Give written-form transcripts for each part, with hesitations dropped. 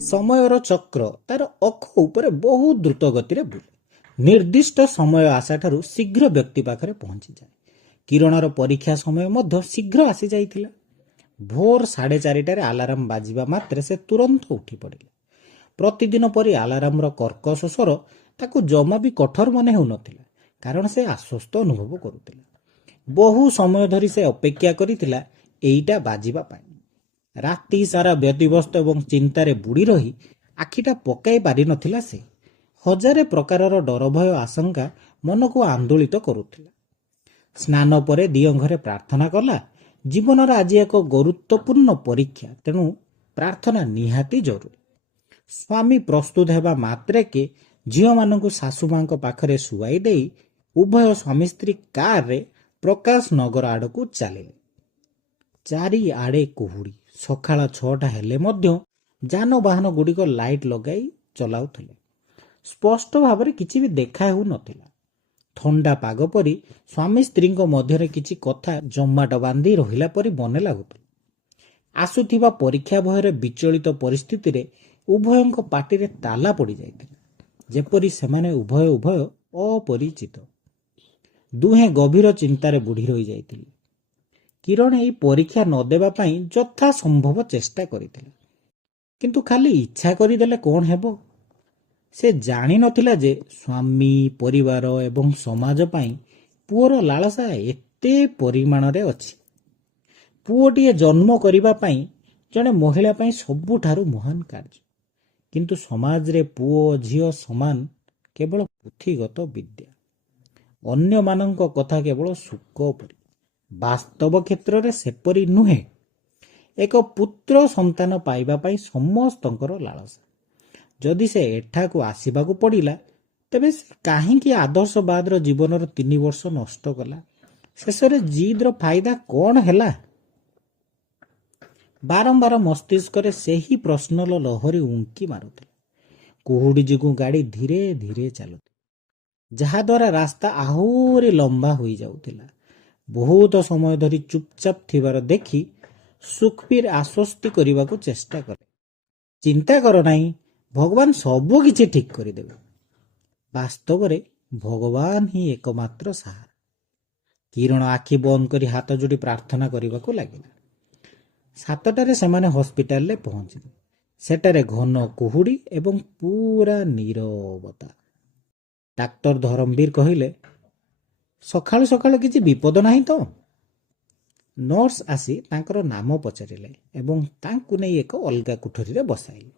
ସମୟର ଚକ୍ର ତାର ଅଖ ଉପରେ ବହୁତ ଦ୍ରୁତ ଗତିରେ ବୁଲେ। ନିର୍ଦ୍ଦିଷ୍ଟ ସମୟ ଆଶାଠାରୁ ଶୀଘ୍ର ବ୍ୟକ୍ତି ପାଖରେ ପହଞ୍ଚିଯାଏ। କିରଣର ପରୀକ୍ଷା ସମୟ ମଧ୍ୟ ଶୀଘ୍ର ଆସିଯାଇଥିଲା। ଭୋର 4:30ଟାରେ ଆଲାରାମ ବାଜିବା ମାତ୍ରେ ସେ ତୁରନ୍ତ ଉଠି ପଡ଼ିଲେ। ପ୍ରତିଦିନ ପରି ଆଲାରାମର କର୍କଶ ସ୍ୱର ତାକୁ ଜମା ବି କଠୋର ମନେ ହେଉନଥିଲା, କାରଣ ସେ ଆଶ୍ୱସ୍ତ ଅନୁଭବ କରୁଥିଲା। ବହୁ ସମୟ ଧରି ସେ ଅପେକ୍ଷା କରିଥିଲା ଏଇଟା ବାଜିବା ପାଇଁ। ରାତି ସାରା ବ୍ୟତିବ୍ୟସ୍ତ ଏବଂ ଚିନ୍ତାରେ ବୁଡ଼ି ରହି ଆଖିଟା ପକାଇ ପାରିନଥିଲା ସେ। ହଜାରେ ପ୍ରକାରର ଡର ଭୟ ଆଶଙ୍କା ମନକୁ ଆନ୍ଦୋଳିତ କରୁଥିଲା। ସ୍ନାନ ପରେ ଦିଅଁ ଘରେ ପ୍ରାର୍ଥନା କଲା। ଜୀବନର ଆଜି ଏକ ଗୁରୁତ୍ୱପୂର୍ଣ୍ଣ ପରୀକ୍ଷା, ତେଣୁ ପ୍ରାର୍ଥନା ନିହାତି ଜରୁରୀ। ସ୍ୱାମୀ ପ୍ରସ୍ତୁତ ହେବା ମାତ୍ରକେ ଝିଅମାନଙ୍କୁ ଶାଶୁମାଙ୍କ ପାଖରେ ଶୁଆଇ ଦେଇ ଉଭୟ ସ୍ୱାମୀ ସ୍ତ୍ରୀ କାରରେ ପ୍ରକାଶ ନଗର ଆଡ଼କୁ ଚାଲିଲେ। ଚାରିଆଡ଼େ କୁହୁଡ଼ି। ସକାଳ 6ଟା ହେଲେ ମଧ୍ୟ ଯାନବାହନ ଗୁଡ଼ିକ ଲାଇଟ୍ ଲଗାଇ ଚଲାଉଥିଲେ। ସ୍ପଷ୍ଟ ଭାବରେ କିଛି ବି ଦେଖା ହେଉନଥିଲା। ଥଣ୍ଡା ପାଗ ପରି ସ୍ୱାମୀ ସ୍ତ୍ରୀଙ୍କ ମଧ୍ୟରେ କିଛି କଥା ଜମାଟ ବାନ୍ଧି ରହିଲା ପରି ମନେ ଲାଗୁଥିଲା। ଆସୁଥିବା ପରୀକ୍ଷା ଭୟରେ ବିଚଳିତ ପରିସ୍ଥିତିରେ ଉଭୟଙ୍କ ପାଟିରେ ତାଲା ପଡ଼ିଯାଇଥିଲା, ଯେପରି ସେମାନେ ଉଭୟ ଅପରିଚିତ। ଦୁହେଁ ଗଭୀର ଚିନ୍ତାରେ ବୁଡ଼ି ରହିଯାଇଥିଲେ। କିରଣ ଏହି ପରୀକ୍ଷା ନ ଦେବା ପାଇଁ ଯଥା ସମ୍ଭବ ଚେଷ୍ଟା କରିଥିଲା, କିନ୍ତୁ ଖାଲି ଇଚ୍ଛା କରିଦେଲେ କ'ଣ ହେବ? ସେ ଜାଣିନଥିଲା ଯେ ସ୍ୱାମୀ, ପରିବାର ଏବଂ ସମାଜ ପାଇଁ ପୁଅର ଲାଳସା ଏତେ ପରିମାଣରେ ଅଛି। ପୁଅଟିଏ ଜନ୍ମ କରିବା ପାଇଁ ଜଣେ ମହିଳା ପାଇଁ ସବୁଠାରୁ ମହାନ କାର୍ଯ୍ୟ, କିନ୍ତୁ ସମାଜରେ ପୁଅ ଝିଅ ସମାନ କେବଳ ପୁଥିଗତ ବିଦ୍ୟା। ଅନ୍ୟମାନଙ୍କ କଥା କେବଳ ଶୁକ ପରି। ବାସ୍ତବ କ୍ଷେତ୍ରରେ ସେପରି ନୁହେଁ। ଏକ ପୁତ୍ର ସନ୍ତାନ ପାଇବା ପାଇଁ ସମସ୍ତଙ୍କର ଲାଳସା। ଯଦି ସେ ଏଠାକୁ ଆସିବାକୁ ପଡ଼ିଲା, ତେବେ ସେ କାହିଁକି ଆଦର୍ଶବାଦର ଜୀବନର 3 ବର୍ଷ ନଷ୍ଟ କଲା? ଶେଷରେ ଜିଦ୍ର ଫାଇଦା କ'ଣ ହେଲା? ବାରମ୍ବାର ମସ୍ତିଷ୍କରେ ସେହି ପ୍ରଶ୍ନର ଲହରୀ ଉଙ୍କି ମାରୁଥିଲା। କୁହୁଡ଼ି ଯୋଗୁଁ ଗାଡ଼ି ଧୀରେ ଧୀରେ ଚାଲୁଥିଲା, ଯାହାଦ୍ୱାରା ରାସ୍ତା ଆହୁରି ଲମ୍ବା ହୋଇଯାଉଥିଲା। ବହୁତ ସମୟ ଧରି ଚୁପଚାପ ଥିବାର ଦେଖି ସୁଖବୀର ଆଶ୍ୱସ୍ତି କରିବାକୁ ଚେଷ୍ଟା କଲେ। ଚିନ୍ତା କର ନାହିଁ, ଭଗବାନ ସବୁ କିଛି ଠିକ କରିଦେବେ। ବାସ୍ତବରେ ଭଗବାନ ହିଁ ଏକମାତ୍ର ସାହାରା। କିରଣ ଆଖି ବନ୍ଦ କରି ହାତ ଯୋଡ଼ି ପ୍ରାର୍ଥନା କରିବାକୁ ଲାଗିଲା। 7ଟାରେ ସେମାନେ ହସ୍ପିଟାଲରେ ପହଞ୍ଚିଲେ। ସେଠାରେ ଘନ କୁହୁଡ଼ି ଏବଂ ପୁରା ନୀରବତା। ଡାକ୍ତର ଧରମବୀର କହିଲେ, ସକାଳୁ ସକାଳୁ କିଛି ବିପଦ ନାହିଁ ତ? ନର୍ସ ଆସି ତାଙ୍କର ନାମ ପଚାରିଲେ ଏବଂ ତାଙ୍କୁ ନେଇ ଏକ ଅଲଗା କୋଠରୀରେ ବସାଇଲେ।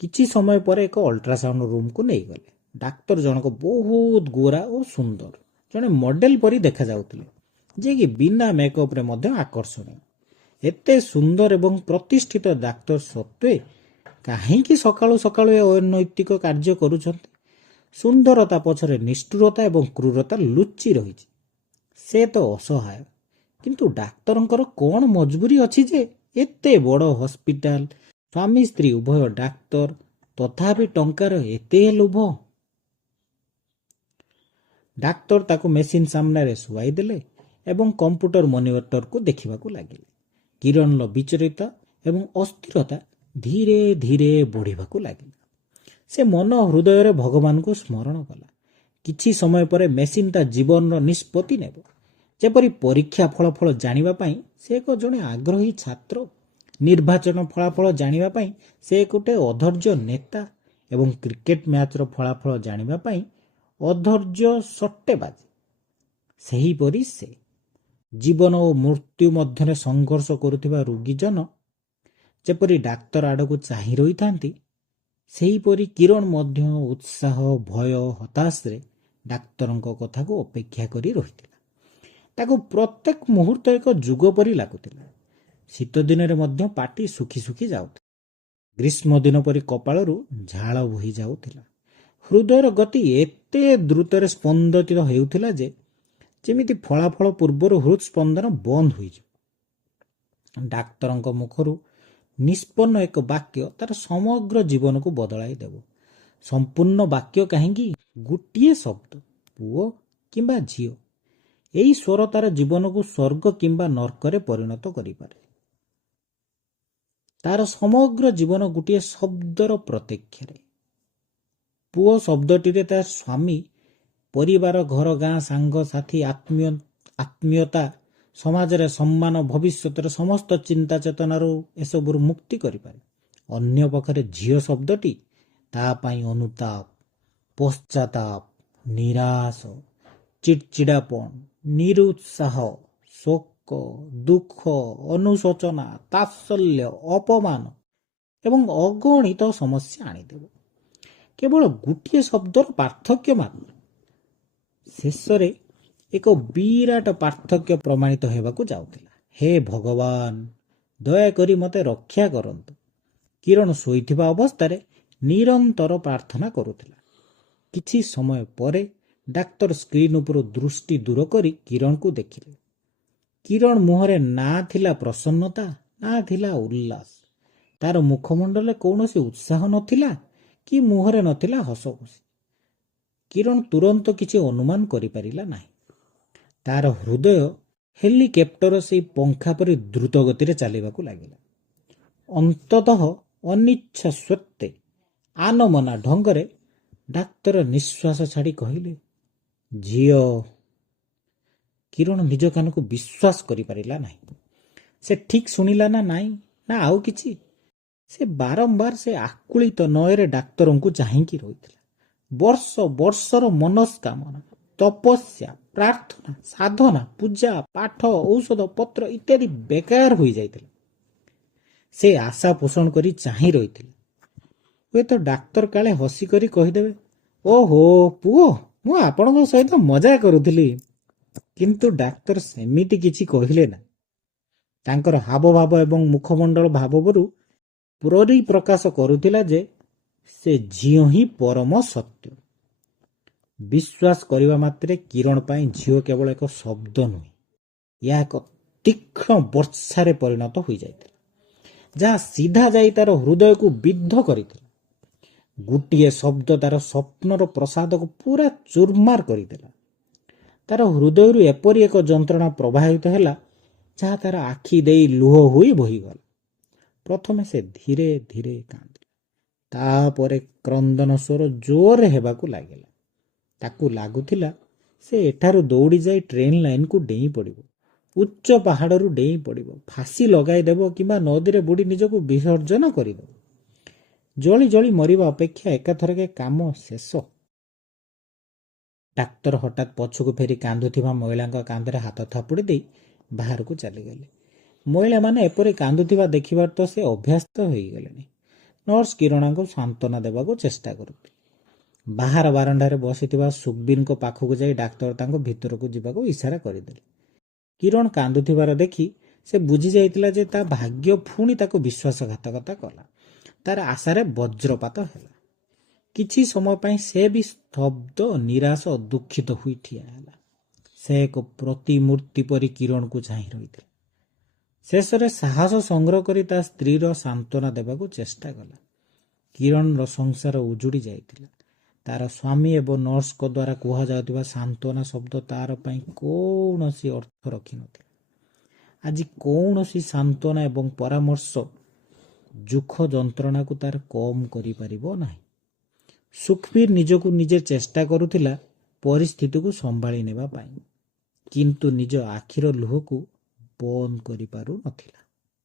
କିଛି ସମୟ ପରେ ଏକ ଅଲ୍ଟ୍ରାସାଉଣ୍ଡ ରୁମ୍କୁ ନେଇଗଲେ। ଡାକ୍ତର ଜଣକ ବହୁତ ଗୋରା ଓ ସୁନ୍ଦର, ଜଣେ ମଡେଲ ପରି ଦେଖାଯାଉଥିଲେ, ଯିଏକି ବିନା ମେକଅପ୍ରେ ମଧ୍ୟ ଆକର୍ଷଣୀୟ। ଏତେ ସୁନ୍ଦର ଏବଂ ପ୍ରତିଷ୍ଠିତ ଡାକ୍ତର ସତ୍ତ୍ୱେ କାହିଁକି ସକାଳୁ ସକାଳୁ ଏ ଅନୈତିକ କାର୍ଯ୍ୟ କରୁଛନ୍ତି? ସୁନ୍ଦରତା ପଛରେ ନିଷ୍ଠୁରତା ଏବଂ କ୍ରୂରତା ଲୁଚି ରହିଛି। ସେ ତ ଅସହାୟ, କିନ୍ତୁ ଡାକ୍ତରଙ୍କର କ'ଣ ମଜବୁରି ଅଛି ଯେ ଏତେ ବଡ଼ ହସ୍ପିଟାଲ, ସ୍ୱାମୀ ସ୍ତ୍ରୀ ଉଭୟ ଡାକ୍ତର, ତଥାପି ଟଙ୍କାର ଏତେ ଲୋଭ? ଡାକ୍ତର ତାକୁ ମେସିନ ସାମ୍ନାରେ ଶୁଆଇ ଦେଲେ ଏବଂ କମ୍ପ୍ୟୁଟର ମନିଟରକୁ ଦେଖିବାକୁ ଲାଗିଲେ। କିରଣର ବିଚଳିତ ଏବଂ ଅସ୍ଥିରତା ଧୀରେ ଧୀରେ ବଢ଼ିବାକୁ ଲାଗିଲା। ସେ ମନ ହୃଦୟରେ ଭଗବାନଙ୍କୁ ସ୍ମରଣ କଲା। କିଛି ସମୟ ପରେ ମେସିନ ତା ଜୀବନର ନିଷ୍ପତ୍ତି ନେବ। ଯେପରି ପରୀକ୍ଷା ଫଳାଫଳ ଜାଣିବା ପାଇଁ ସେ ଏକ ଜଣେ ଆଗ୍ରହୀ ଛାତ୍ର, ନିର୍ବାଚନ ଫଳାଫଳ ଜାଣିବା ପାଇଁ ସେ ଗୋଟେ ଅଧୈର୍ଯ୍ୟ ନେତା ଏବଂ କ୍ରିକେଟ ମ୍ୟାଚର ଫଳାଫଳ ଜାଣିବା ପାଇଁ ଅଧୈର୍ଯ୍ୟ ସଟ୍ଟେବାଜ। ସେହିପରି ସେ ଜୀବନ ଓ ମୃତ୍ୟୁ ମଧ୍ୟରେ ସଂଘର୍ଷ କରୁଥିବା ରୋଗୀଜନ ଯେପରି ଡାକ୍ତର ଆଡ଼କୁ ଚାହିଁ ରହିଥାନ୍ତି, ସେହିପରି କିରଣ ମଧ୍ୟ ଉତ୍ସାହ, ଭୟ, ହତାଶରେ ଡାକ୍ତରଙ୍କ କଥାକୁ ଅପେକ୍ଷା କରି ରହିଥିଲା। ତାକୁ ପ୍ରତ୍ୟେକ ମୁହୂର୍ତ୍ତ ଏକ ଯୁଗ ପରି ଲାଗୁଥିଲା। ଶୀତ ଦିନରେ ମଧ୍ୟ ପାଟି ଶୁଖି ଶୁଖି ଯାଉଥିଲା। ଗ୍ରୀଷ୍ମ ଦିନ ପରି କପାଳରୁ ଝାଳ ବୋହି ଯାଉଥିଲା। ହୃଦୟର ଗତି ଏତେ ଦ୍ରୁତରେ ସ୍ପନ୍ଦିତ ହେଉଥିଲା ଯେ ଯେମିତି ଫଳାଫଳ ପୂର୍ବରୁ ହୃଦସ୍ପନ୍ଦନ ବନ୍ଦ ହୋଇଯିବ। ଡାକ୍ତରଙ୍କ ମୁଖରୁ ନିଷ୍ପନ୍ନ ଏକ ବାକ୍ୟ ତାର ସମଗ୍ର ଜୀବନକୁ ବଦଳାଇ ଦେବ। ସମ୍ପୂର୍ଣ୍ଣ ବାକ୍ୟ କାହିଁକି, ଗୋଟିଏ ଶବ୍ଦ, ପୁଅ କିମ୍ବା ଝିଅ। ଏହି ସ୍ୱର ତାର ଜୀବନକୁ ସ୍ୱର୍ଗ କିମ୍ବା ନର୍କରେ ପରିଣତ କରିପାରେ। ତାର ସମଗ୍ର ଜୀବନ ଗୋଟିଏ ଶବ୍ଦର ପ୍ରତୀକ୍ଷାରେ। ପୁଅ ଶବ୍ଦଟିରେ ତା ସ୍ୱାମୀ, ପରିବାର, ଘର, ଗାଁ, ସାଙ୍ଗସାଥୀ, ଆତ୍ମୀୟତା, ସମାଜରେ ସମ୍ମାନ, ଭବିଷ୍ୟତରେ ସମସ୍ତ ଚିନ୍ତା ଚେତନାରୁ ଏସବୁରୁ ମୁକ୍ତି କରିପାରେ। ଅନ୍ୟ ପକ୍ଷରେ ଝିଅ ଶବ୍ଦଟି ତା ପାଇଁ ଅନୁତାପ, ପଶ୍ଚାତାପ, ନିରାଶ, ଚିଡ଼ଚିଡ଼ାପଣ, ନିରୁତ୍ସାହ, ଶୋକ, ଦୁଃଖ, ଅନୁଶୋଚନା, ତାତ୍ସଲ୍ୟ, ଅପମାନ ଏବଂ ଅଗଣିତ ସମସ୍ୟା ଆଣିଦେବ। କେବଳ ଗୋଟିଏ ଶବ୍ଦର ପାର୍ଥକ୍ୟ ମାତ୍ର। ଶେଷରେ ଏକ ବିରାଟ ପାର୍ଥକ୍ୟ ପ୍ରମାଣିତ ହେବାକୁ ଯାଉଥିଲା। ହେ ଭଗବାନ, ଦୟାକରି ମୋତେ ରକ୍ଷା କରନ୍ତୁ। କିରଣ ଶୋଇଥିବା ଅବସ୍ଥାରେ ନିରନ୍ତର ପ୍ରାର୍ଥନା କରୁଥିଲା। କିଛି ସମୟ ପରେ ଡାକ୍ତର ସ୍କ୍ରିନ୍ ଉପରୁ ଦୃଷ୍ଟି ଦୂର କରି କିରଣକୁ ଦେଖିଲେ। କିରଣ ମୁହଁରେ ନା ଥିଲା ପ୍ରସନ୍ନତା, ନା ଥିଲା ଉଲ୍ଲାସ। ତାର ମୁଖମଣ୍ଡଳରେ କୌଣସି ଉତ୍ସାହ ନଥିଲା କି ମୁହଁରେ ନଥିଲା ହସ ଖୁସି। କିରଣ ତୁରନ୍ତ କିଛି ଅନୁମାନ କରିପାରିଲା ନାହିଁ। ତାର ହୃଦୟ ହେଲିକପ୍ଟର ସେଇ ପଙ୍ଖା ପରି ଦ୍ରୁତ ଗତିରେ ଚାଲିବାକୁ ଲାଗିଲା। ଅନ୍ତତଃ ଅନିଚ୍ଛା ସତ୍ତ୍ୱେ ଆନମନା ଢଙ୍ଗରେ ଡାକ୍ତର ନିଶ୍ୱାସ ଛାଡ଼ି କହିଲେ, ଝିଅ। କିରଣ ନିଜ କାନକୁ ବିଶ୍ୱାସ କରିପାରିଲା ନାହିଁ। ସେ ଠିକ୍ ଶୁଣିଲା ନା ନାଇଁ, ନା ଆଉ କିଛି। ସେ ବାରମ୍ବାର ସେ ଆକୁଳିତ ନୟରେ ଡାକ୍ତରଙ୍କୁ ଚାହିଁକି ରହିଥିଲା। ବର୍ଷ ବର୍ଷର ମନସ୍କାମନା, ତପସ୍ୟା, ପ୍ରାର୍ଥନା, ସାଧନା, ପୂଜା, ପାଠ, ଔଷଧ ପତ୍ର ଇତ୍ୟାଦି ବେକାର ହୋଇଯାଇଥିଲା। ସେ ଆଶା ପୋଷଣ କରି ଚାହିଁ ରହିଥିଲା, ହୁଏତ ଡାକ୍ତର କାଳେ ହସି କରି କହିଦେବେ, ଓହୋ ପୁଅ, ମୁଁ ଆପଣଙ୍କ ସହିତ ମଜା କରୁଥିଲି। କିନ୍ତୁ ଡାକ୍ତର ସେମିତି କିଛି କହିଲେ ନା। ତାଙ୍କର ହାବଭାବ ଏବଂ ମୁଖମଣ୍ଡଳ ଭାବରୁ ପରିପ୍ରକାଶ କରୁଥିଲା ଯେ ସେ ଝିଅ ହିଁ ପରମ ସତ୍ୟ। ବିଶ୍ୱାସ କରିବା ମାତ୍ରେ କିରଣ ପାଇଁ ଝିଅ କେବଳ ଏକ ଶବ୍ଦ ନୁହେଁ, ଏହା ଏକ ତୀକ୍ଷ୍ଣ ବର୍ଷାରେ ପରିଣତ ହୋଇଯାଇଥିଲା, ଯାହା ସିଧା ଯାଇ ତାର ହୃଦୟକୁ ବିଦ୍ଧ କରିଥିଲା। ଗୋଟିଏ ଶବ୍ଦ ତାର ସ୍ୱପ୍ନର ପ୍ରସାଦକୁ ପୁରା ଚୁରମାର କରିଦେଲା। ତାର ହୃଦୟରୁ ଏପରି ଏକ ଯନ୍ତ୍ରଣା ପ୍ରବାହିତ ହେଲା, ଯାହା ତାର ଆଖି ଦେଇ ଲୁହ ହୋଇ ବୋହିଗଲା। ପ୍ରଥମେ ସେ ଧୀରେ ଧୀରେ କାନ୍ଦିଲା, ତାପରେ କ୍ରନ୍ଦନ ସ୍ୱର ଜୋରରେ ହେବାକୁ ଲାଗିଲା। ତାକୁ ଲାଗୁଥିଲା ସେ ଏଠାରୁ ଦୌଡ଼ି ଯାଇ ଟ୍ରେନ୍ ଲାଇନ୍କୁ ଡେଇଁ ପଡ଼ିବ, ଉଚ୍ଚ ପାହାଡ଼ରୁ ଡେଇଁ ପଡ଼ିବ, ଫାଶୀ ଲଗାଇଦେବ କିମ୍ବା ନଦୀରେ ବୁଡ଼ି ନିଜକୁ ବିସର୍ଜନ କରିଦେବ। ଜଳି ଜଳି ମରିବା ଅପେକ୍ଷା ଏକାଥରକେ କାମ ଶେଷ। ଡାକ୍ତର ହଠାତ୍ ପଛକୁ ଫେରି କାନ୍ଦୁଥିବା ମହିଳାଙ୍କ କାନ୍ଧରେ ହାତ ଥାପୁଡ଼ି ଦେଇ ବାହାରକୁ ଚାଲିଗଲେ। ମହିଳାମାନେ ଏପରି କାନ୍ଦୁଥିବା ଦେଖିବାର ତ ସେ ଅଭ୍ୟସ୍ତ ହୋଇଗଲେଣି। ନର୍ସ କିରଣଙ୍କୁ ସାନ୍ତ୍ୱନା ଦେବାକୁ ଚେଷ୍ଟା କରୁଥିଲେ। ବାହାର ବାରଣ୍ଡାରେ ବସିଥିବା ସୁଖବୀରଙ୍କ ପାଖକୁ ଯାଇ ଡାକ୍ତର ତାଙ୍କୁ ଭିତରକୁ ଯିବାକୁ ଇସାରା କରିଦେଲେ। କିରଣ କାନ୍ଦୁଥିବାର ଦେଖି ସେ ବୁଝି ଯାଇଥିଲା ଯେ ତା ଭାଗ୍ୟ ପୁଣି ତାକୁ ବିଶ୍ୱାସଘାତକତା କଲା। ତାର ଆଶାରେ ବଜ୍ରପାତ ହେଲା। କିଛି ସମୟ ପାଇଁ ସେ ବି ସ୍ତବ୍ଧ, ନିରାଶ, ଦୁଃଖିତ ହୋଇ ଠିଆ ହେଲା। ସେ ଏକ ପ୍ରତିମୂର୍ତ୍ତି ପରି କିରଣକୁ ଚାହିଁ ରହିଥିଲା। ଶେଷରେ ସାହସ ସଂଗ୍ରହ କରି ତା ସ୍ତ୍ରୀର ସାନ୍ତ୍ୱନା ଦେବାକୁ ଚେଷ୍ଟା କଲା। କିରଣର ସଂସାର ଉଜୁଡ଼ି ଯାଇଥିଲା। ତାର ସ୍ୱାମୀ ଏବଂ ନର୍ସଙ୍କ ଦ୍ୱାରା କୁହାଯାଉଥିବା ସାନ୍ତ୍ୱନା ଶବ୍ଦ ତାର ପାଇଁ କୌଣସି ଅର୍ଥ ରଖିନଥିଲା। ଆଜି କୌଣସି ସାନ୍ତ୍ୱନା ଏବଂ ପରାମର୍ଶ ଦୁଃଖ ଯନ୍ତ୍ରଣାକୁ ତାର କମ୍ କରିପାରିବ ନାହିଁ। ସୁଖବୀର ନିଜକୁ ନିଜେ ଚେଷ୍ଟା କରୁଥିଲା ପରିସ୍ଥିତିକୁ ସମ୍ଭାଳି ନେବା ପାଇଁ, କିନ୍ତୁ ନିଜ ଆଖିର ଲୁହକୁ ବନ୍ଦ କରିପାରୁ ନଥିଲା।